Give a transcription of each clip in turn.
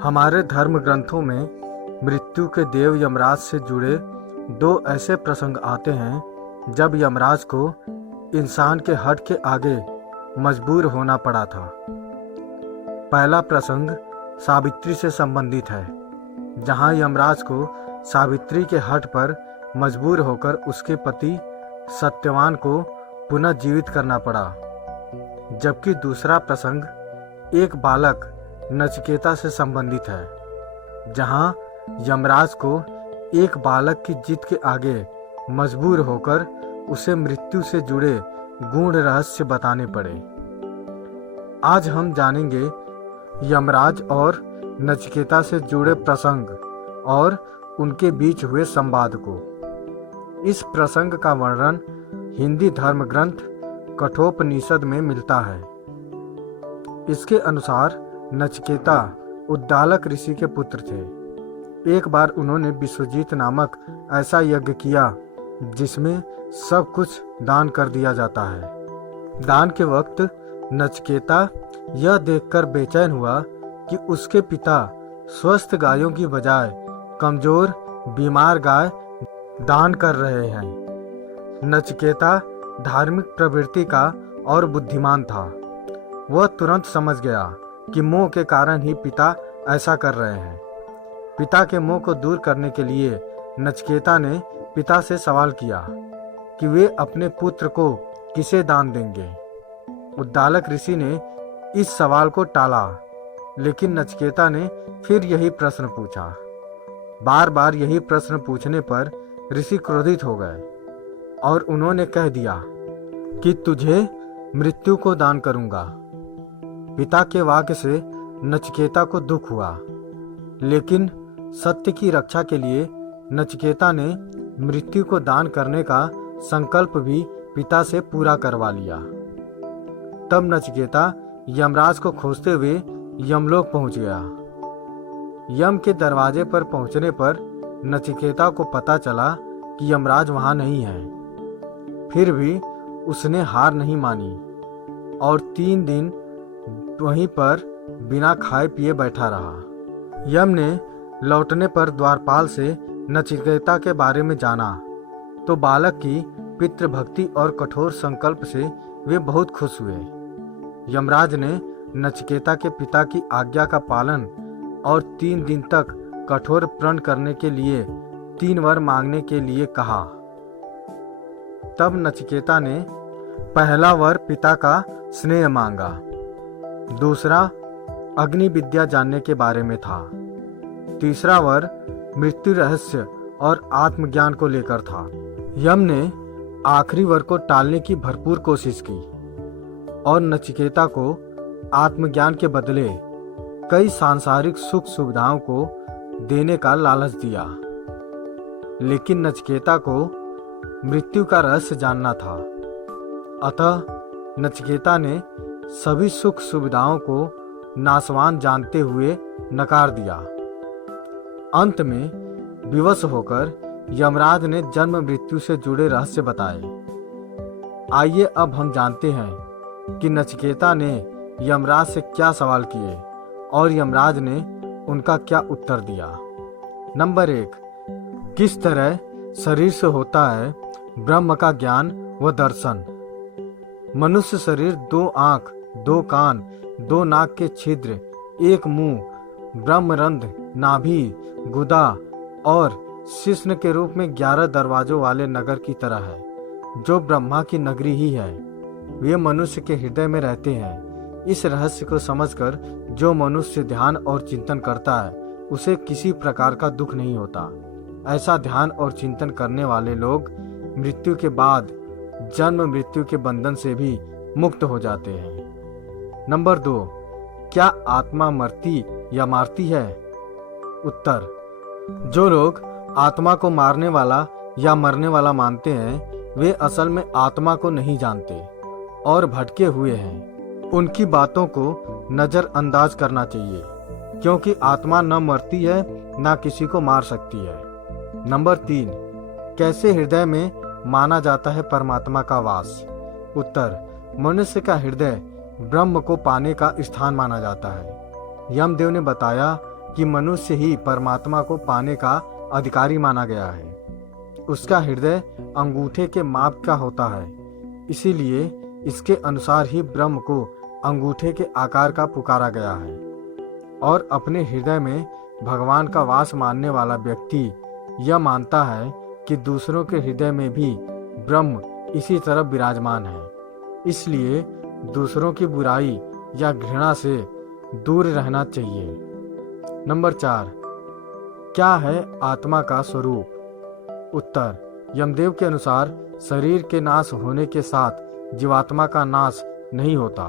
हमारे धर्म ग्रंथों में मृत्यु के देव यमराज से जुड़े दो ऐसे प्रसंग आते हैं जब यमराज को इंसान के हट के आगे मजबूर होना पड़ा था। पहला प्रसंग सावित्री से संबंधित है, जहां यमराज को सावित्री के हट पर मजबूर होकर उसके पति सत्यवान को पुनः जीवित करना पड़ा। जबकि दूसरा प्रसंग एक बालक नचिकेता से संबंधित है, जहां यमराज को एक बालक की जिद के आगे मजबूर होकर उसे मृत्यु से जुड़े गूढ़ रहस्य बताने पड़े। आज हम जानेंगे यमराज और नचिकेता से जुड़े प्रसंग और उनके बीच हुए संवाद को। इस प्रसंग का वर्णन हिंदी धर्म ग्रंथ कठोपनिषद में मिलता है। इसके अनुसार नचिकेता उद्दालक ऋषि के पुत्र थे। एक बार उन्होंने विश्वजीत नामक ऐसा यज्ञ किया जिसमें सब कुछ दान कर दिया जाता है। दान के वक्त नचिकेता यह देखकर बेचैन हुआ कि उसके पिता स्वस्थ गायों की बजाय कमजोर बीमार गाय दान कर रहे हैं। नचिकेता धार्मिक प्रवृत्ति का और बुद्धिमान था। वह तुरंत समझ गया कि मोह के कारण ही पिता ऐसा कर रहे हैं। पिता के मोह को दूर करने के लिए नचिकेता ने पिता से सवाल किया कि वे अपने पुत्र को किसे दान देंगे। उद्दालक ऋषि ने इस सवाल को टाला, लेकिन नचिकेता ने फिर यही प्रश्न पूछा। बार बार यही प्रश्न पूछने पर ऋषि क्रोधित हो गए और उन्होंने कह दिया कि तुझे मृत्यु को दान करूंगा। पिता के वाक्य से नचिकेता को दुख हुआ, लेकिन सत्य की रक्षा के लिए नचिकेता ने मृत्यु को दान करने का संकल्प भी पिता से पूरा करवा लिया। तब नचिकेता यमराज को खोजते हुए यमलोक पहुंच गया। यम के दरवाजे पर पहुंचने पर नचिकेता को पता चला कि यमराज वहां नहीं है। फिर भी उसने हार नहीं मानी और 3 दिन वहीं पर बिना खाए पिए बैठा रहा। यम ने लौटने पर द्वारपाल से नचिकेता के बारे में जाना तो बालक की पितृभक्ति और कठोर संकल्प से वे बहुत खुश हुए। यमराज ने नचिकेता के पिता की आज्ञा का पालन और 3 दिन तक कठोर प्रण करने के लिए 3 वर मांगने के लिए कहा। तब नचिकेता ने पहला वर पिता का स्नेह मांगा, दूसरा अग्नि विद्या जानने के बारे में था, तीसरा वर मृत्यु रहस्य और आत्मज्ञान को लेकर था। यम ने आखिरी वर को टालने की भरपूर कोशिश की और नचिकेता को आत्मज्ञान के बदले कई सांसारिक सुख सुविधाओं को देने का लालच दिया। लेकिन नचिकेता को मृत्यु का रहस्य जानना था, अतः नचिकेता ने सभी सुख सुविधाओं को नाशवान जानते हुए नकार दिया। अंत में विवश होकर यमराज ने जन्म मृत्यु से जुड़े रहस्य बताए। आइए अब हम जानते हैं कि नचिकेता ने यमराज से क्या सवाल किए और यमराज ने उनका क्या उत्तर दिया। नंबर 1, किस तरह शरीर से होता है ब्रह्म का ज्ञान व दर्शन। मनुष्य शरीर 2 आंख, 2 कान, 2 नाक के छिद्र, 1 मुंह, ब्रह्मरंध्र, नाभि, गुदा और शिश्न के रूप में 11 दरवाजों वाले नगर की तरह है, जो ब्रह्मा की नगरी ही है। वे मनुष्य के हृदय में रहते हैं। इस रहस्य को समझकर जो मनुष्य ध्यान और चिंतन करता है उसे किसी प्रकार का दुख नहीं होता। ऐसा ध्यान और चिंतन करने वाले लोग मृत्यु के बाद जन्म मृत्यु के बंधन से भी मुक्त हो जाते हैं। नंबर 2, क्या आत्मा मरती या मारती है? उत्तर, जो लोग आत्मा को मारने वाला या मरने वाला मानते हैं वे असल में आत्मा को नहीं जानते और भटके हुए हैं। उनकी बातों को नजरअंदाज करना चाहिए, क्योंकि आत्मा न मरती है न किसी को मार सकती है। नंबर 3, कैसे हृदय में माना जाता है परमात्मा का वास? उत्तर, मनुष्य का हृदय ब्रह्म को पाने का स्थान माना जाता है। यमदेव ने बताया कि मनुष्य ही परमात्मा को पाने का अधिकारी माना गया है। उसका हृदय अंगूठे के माप का होता है, इसीलिए इसके अनुसार ही ब्रह्म को अंगूठे के आकार का पुकारा गया है। और अपने हृदय में भगवान का वास मानने वाला व्यक्ति यह मानता है कि दूसरों के हृदय में भी ब्रह्म इसी तरह विराजमान है, इसलिए दूसरों की बुराई या घृणा से दूर रहना चाहिए। नंबर 4, क्या है आत्मा का स्वरूप? उत्तर, यमदेव के अनुसार शरीर के नाश होने के साथ जीवात्मा का नाश नहीं होता।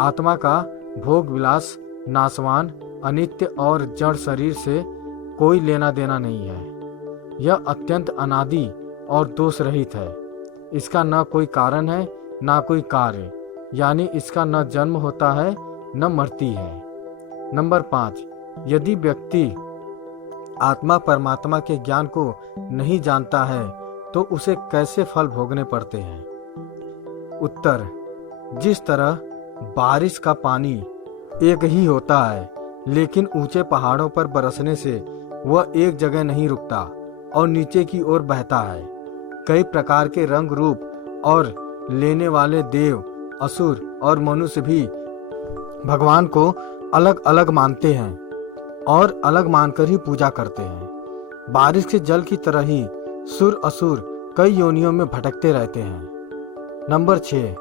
आत्मा का भोग विलास, नाशवान, अनित्य और जड़ शरीर से कोई लेना देना नहीं है। यह अत्यंत अनादि और दोष रहित है। इसका न कोई कारण है न कोई कार्य, यानी इसका न जन्म होता है न मरती है। नंबर 5, यदि व्यक्ति आत्मा परमात्मा के ज्ञान को नहीं जानता है तो उसे कैसे फल भोगने पड़ते हैं? उत्तर, जिस तरह बारिश का पानी एक ही होता है, लेकिन ऊंचे पहाड़ों पर बरसने से वह एक जगह नहीं रुकता और नीचे की ओर बहता है। कई प्रकार के रंग रूप और लेने वाले देव, असुर और मनुष्य भी भगवान को अलग अलग मानते हैं और अलग मानकर ही पूजा करते हैं। बारिश के जल की तरह ही सुर असुर कई योनियों में भटकते रहते हैं। नंबर 6,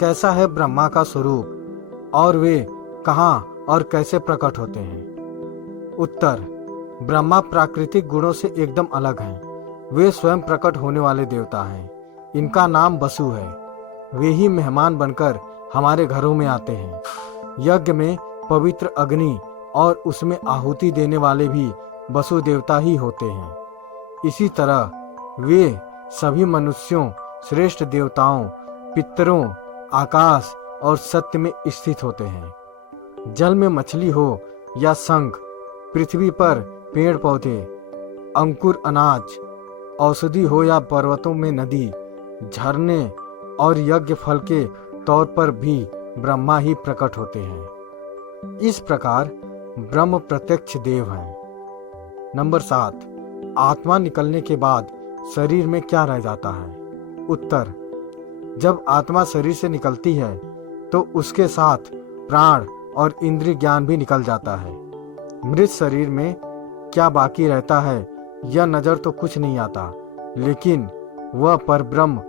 कैसा है ब्रह्मा का स्वरूप और वे कहाँ और कैसे प्रकट होते हैं? उत्तर, ब्रह्मा प्राकृतिक गुणों से एकदम अलग हैं। वे स्वयं प्रकट होने वाले देवता हैं। इनका नाम वसु है। वे ही मेहमान बनकर हमारे घरों में आते हैं। यज्ञ में पवित्र अग्नि और उसमें आहुति देने वाले भी वसु देवता ही होते हैं। इसी तरह वे सभी मनुष्यों, श्रेष्ठ देवताओं, पितरों, आकाश और सत्य में स्थित होते हैं। जल में मछली हो या शंख, पृथ्वी पर पेड़ पौधे, अंकुर अनाज, औषधि हो या पर्वतों में नदी, झरने और यज्ञ फल के तौर पर भी ब्रह्मा ही प्रकट होते हैं। इस प्रकार ब्रह्म प्रत्यक्ष देव हैं। नंबर 7, आत्मा निकलने के बाद शरीर में क्या रह जाता है? उत्तर, जब आत्मा शरीर से निकलती है तो उसके साथ प्राण और इंद्रिय ज्ञान भी निकल जाता है। मृत शरीर में क्या बाकी रहता है यह नजर तो कुछ नहीं आता, लेकिन वह परब्रह्म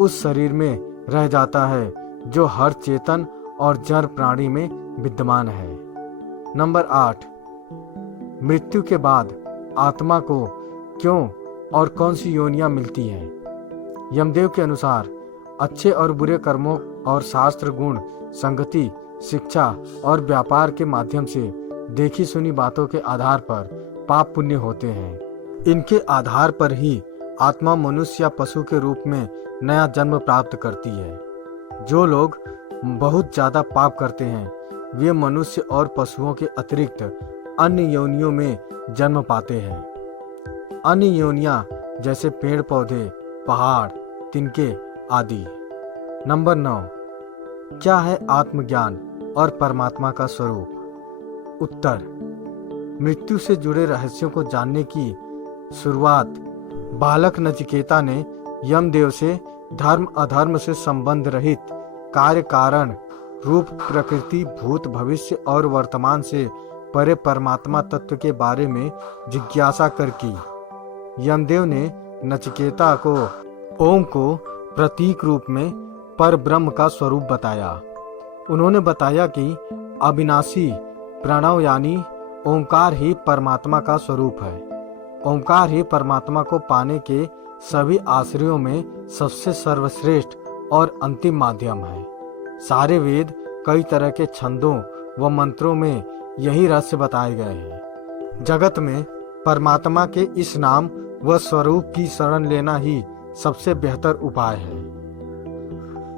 उस शरीर में रह जाता है जो हर चेतन और जड़ प्राणी में विद्यमान है। नंबर 8, मृत्यु के बाद आत्मा को क्यों और कौन सी योनियां मिलती हैं? यमदेव के अनुसार अच्छे और बुरे कर्मों और शास्त्र, गुण, संगति, शिक्षा और व्यापार के माध्यम से देखी सुनी बातों के आधार पर पाप पुण्य होते हैं। इनके आधार पर ही आत्मा मनुष्य या पशु के रूप में नया जन्म प्राप्त करती है। जो लोग बहुत ज्यादा पाप करते हैं वे मनुष्य और पशुओं के अतिरिक्त अन्य योनियों में जन्म पाते हैं। अन्य योनियां जैसे पेड़ पौधे, पहाड़, तिनके आदि। नंबर 9, क्या है आत्मज्ञान और परमात्मा का स्वरूप? उत्तर, मृत्यु से जुड़े रहस्यों को जानने की शुरुआत बालक नचिकेता ने यमदेव से धर्म अधर्म से संबंध रहित कार्य कारण रूप, प्रकृति, भूत, भविष्य और वर्तमान से परे परमात्मा तत्व के बारे में जिज्ञासा कर की। यमदेव ने नचिकेता को ओम को प्रतीक रूप में पर ब्रह्म का स्वरूप बताया। उन्होंने बताया कि अविनाशी प्रणव यानी ओंकार ही परमात्मा का स्वरूप है। ओंकार ही परमात्मा को पाने के सभी आश्रयों में सबसे सर्वश्रेष्ठ और अंतिम माध्यम है। सारे वेद, कई तरह के छंदों व मंत्रों में यही रहस्य बताए गए हैं। जगत में परमात्मा के इस नाम व स्वरूप की शरण लेना ही सबसे बेहतर उपाय है।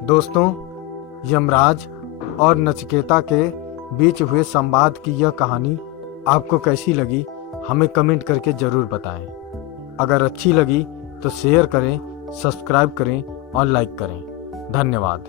दोस्तों, यमराज और नचिकेता के बीच हुए संवाद की यह कहानी आपको कैसी लगी हमें कमेंट करके जरूर बताएं। अगर अच्छी लगी तो शेयर करें, सब्सक्राइब करें और लाइक करें। धन्यवाद।